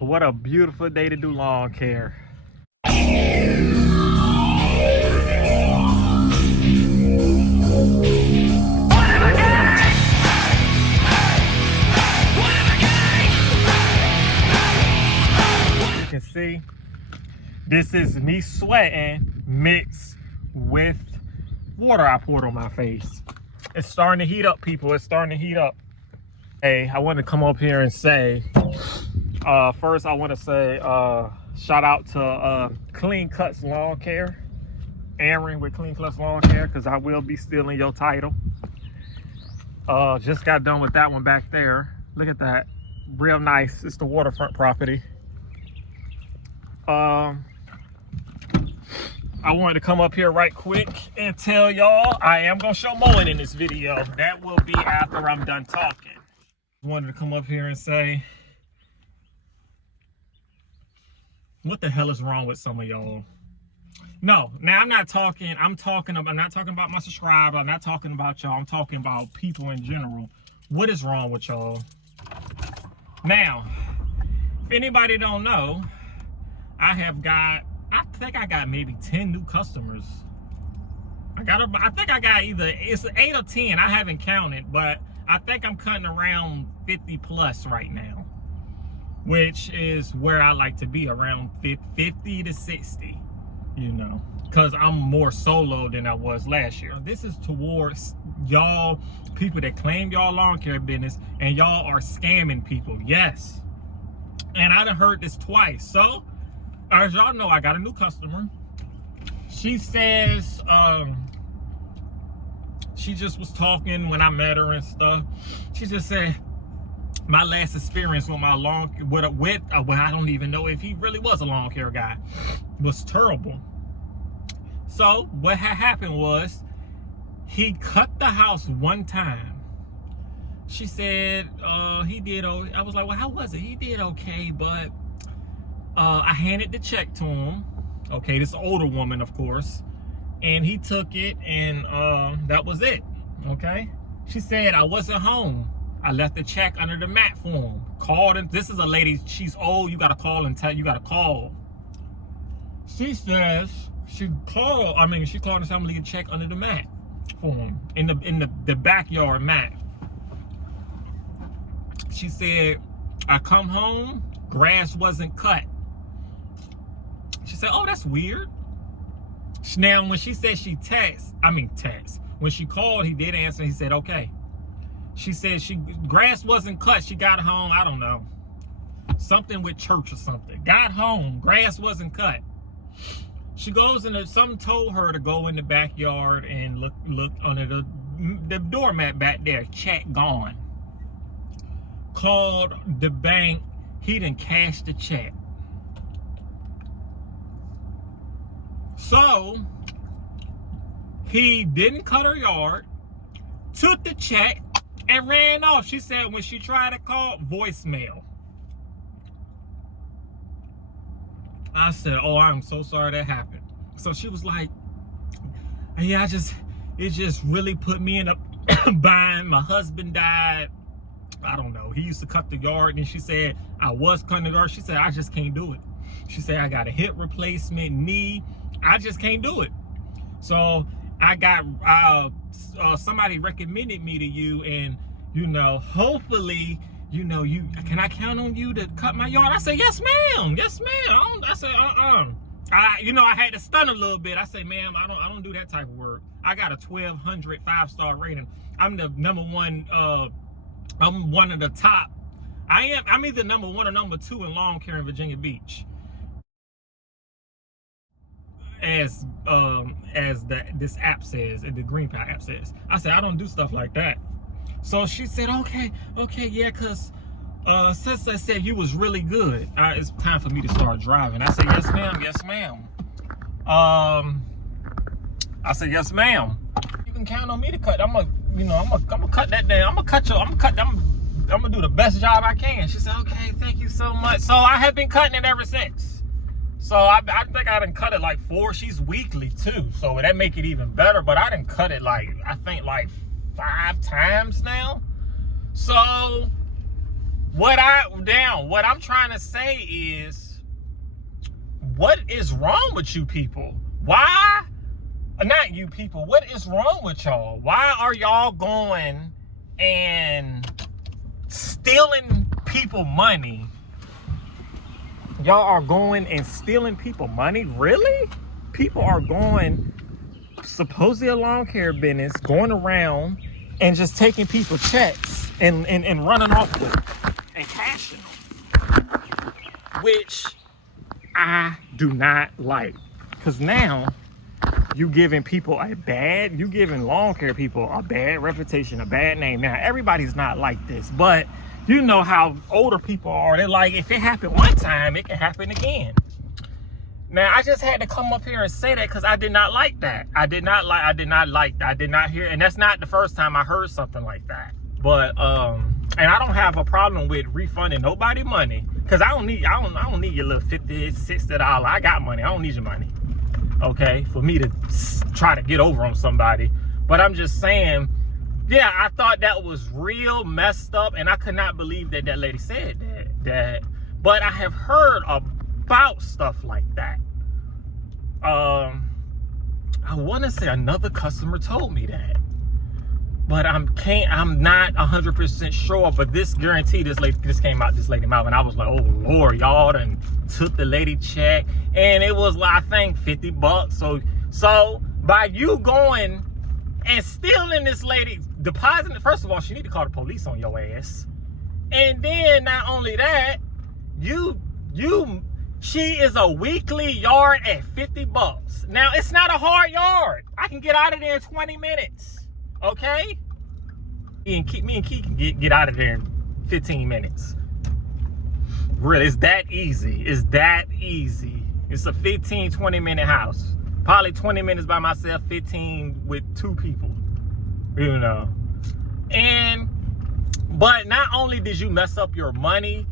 what a beautiful day to do lawn care. You can see this is me sweating mixed with water I poured on my face. It's starting to heat up, people. It's starting to heat up. Hey, I want to come up here and say, first I want to say shout out to Clean Cuts Lawn Care, Aaron with Clean Cuts Lawn Care, because I will be stealing your title. Just got done with that one back there. Look at that, real nice. It's the waterfront property. I wanted to come up here right quick and tell y'all I am gonna show mowing in this video. That will be after I'm done talking. Wanted to come up here and say, what the hell is wrong with some of y'all? No, now I'm not talking about my subscriber. I'm not talking about y'all. I'm talking about people in general. What is wrong with y'all? Now, if anybody don't know, I think I got maybe 10 new customers. I think I got either, it's 8 or 10, I haven't counted, but I think I'm cutting around 50 plus right now, which is where I like to be, around 50 to 60, you know, because I'm more solo than I was last year. This is towards y'all, people that claim y'all lawn care business, and y'all are scamming people. Yes. And I done heard this twice. So, as y'all know, I got a new customer. She says, she just was talking when I met her and stuff. She just said, my last experience with my I don't even know if he really was a lawn care guy, was terrible. So what had happened was, he cut the house one time. She said, he did, I was like, well, how was it? He did okay, but I handed the check to him. Okay, this older woman, of course, and he took it, and that was it. Okay, she said, I wasn't home. I left the check under the mat for him. Called him. This is a lady. She's old. You gotta call and tell. You gotta call. She says she called. She called and said, I'm gonna leave a check under the mat for him in the backyard mat. She said, I come home, grass wasn't cut. She said, oh, that's weird. Now, when she said she when she called, he did answer. He said, okay. She said grass wasn't cut. She got home, I don't know, something with church or something. Got home, grass wasn't cut. She goes and something told her to go in the backyard and look under the doormat back there. Check gone. Called the bank. He didn't cash the check. So he didn't cut her yard, took the check, and ran off. She said when she tried to call, voicemail. I said, oh, I'm so sorry that happened. So she was like, yeah, it just really put me in a bind. My husband died. I don't know. He used to cut the yard, and she said, I was cutting the yard. She said, I just can't do it. She said, I got a hip replacement, knee. I just can't do it. So I got, somebody recommended me to you, and, you know, hopefully, you know, can I count on you to cut my yard? I said, yes, ma'am. Yes, ma'am. I said, I had to stun a little bit. I said, ma'am, I don't do that type of work. I got a 1200 5-star rating. I'm the number one, I'm one of the top. I'm either number 1 or number 2 in lawn care in Virginia Beach. As this app says, and the Green Pack app says. I said, I don't do stuff like that. So she said, okay, yeah, because since I said you was really good, it's time for me to start driving. I said, yes, ma'am, yes, ma'am. I said, yes, ma'am. You can count on me to cut. I'm gonna cut that down. I'm gonna do the best job I can. She said, okay, thank you so much. So I have been cutting it ever since. So I think I done cut it like 4. She's weekly too, so that make it even better. But I done cut it like, I think like 5 times now. So what I'm trying to say is, what is wrong with you people? Why? Not you people. What is wrong with y'all? Why are y'all going and stealing people money? Y'all are going and stealing people money? Really? People are going, supposedly a lawn care business, going around and just taking people checks and running off with it and cashing them, which I do not like. Because now you giving lawn care people a bad reputation, a bad name. Now everybody's not like this, but you know how older people are. They're like, if it happened one time, it can happen again. Now I just had to come up here and say that because I did not like that. I did not hear, and that's not the first time I heard something like that. But and I don't have a problem with refunding nobody money, because I don't need your little $50, $60. I got money. I don't need your money, okay, for me to try to get over on somebody. But I'm just saying, yeah, I thought that was real messed up, and I could not believe that lady said that. But I have heard about stuff like that. I want to say another customer told me that, but I'm not 100% sure. But this guarantee, this came out this lady mouth, and I was like, oh Lord, y'all done took the lady check, and it was like, I think $50. So by you going and stealing this lady, depositing, first of all, she need to call the police on your ass. And then not only that, she is a weekly yard at $50. Now it's not a hard yard. I can get out of there in 20 minutes. Okay? Me and Key can get out of there in 15 minutes. Really, it's that easy. It's that easy. It's a 15, 20-minute house. Probably 20 minutes by myself, 15 with 2 people. You know. But not only did you mess up your money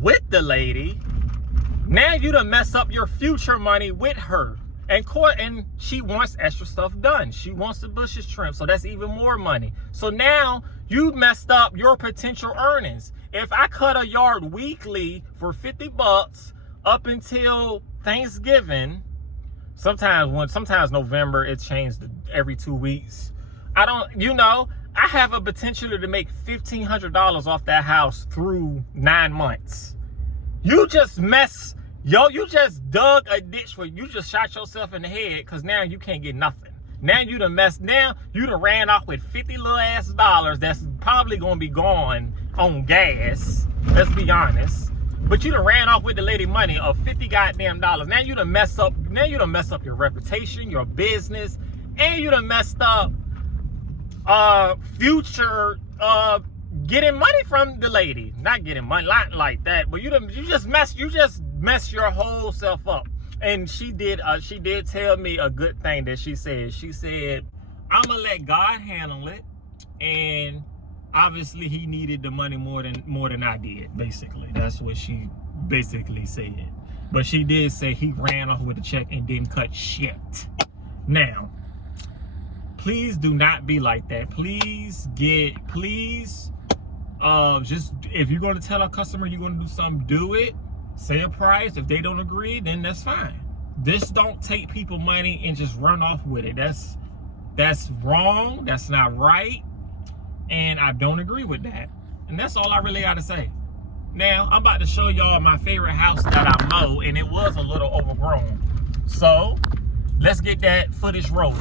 with the lady, now you done mess up your future money with her. And she wants extra stuff done. She wants the bushes trimmed, so that's even more money. So now you messed up your potential earnings. If I cut a yard weekly for $50 up until Thanksgiving, sometimes November, it's changed every 2 weeks. I have a potential to make $1,500 off that house through 9 months. You just dug a ditch where you just shot yourself in the head, because now you can't get nothing. Now you done ran off with $50 little ass dollars that's probably gonna be gone on gas. Let's be honest. But you done ran off with the lady money of $50 goddamn dollars. Now you done mess up your reputation, your business, and you done messed up future getting money from the lady. Not getting money, not like that, but you just mess your whole self up. And she did tell me a good thing that she said. She said, I'm gonna let God handle it, and obviously he needed the money more than I did. Basically, that's what she basically said. But she did say he ran off with a check and didn't cut shit. Now, please do not be like that. Just if you're going to tell a customer you're going to do something, do it. Say a price. If they don't agree, then that's fine. Just don't take people money and just run off with it. That's wrong. That's not right. And I don't agree with that. And that's all I really got to say. Now, I'm about to show y'all my favorite house that I mow, and it was a little overgrown. So, let's get that footage rolling.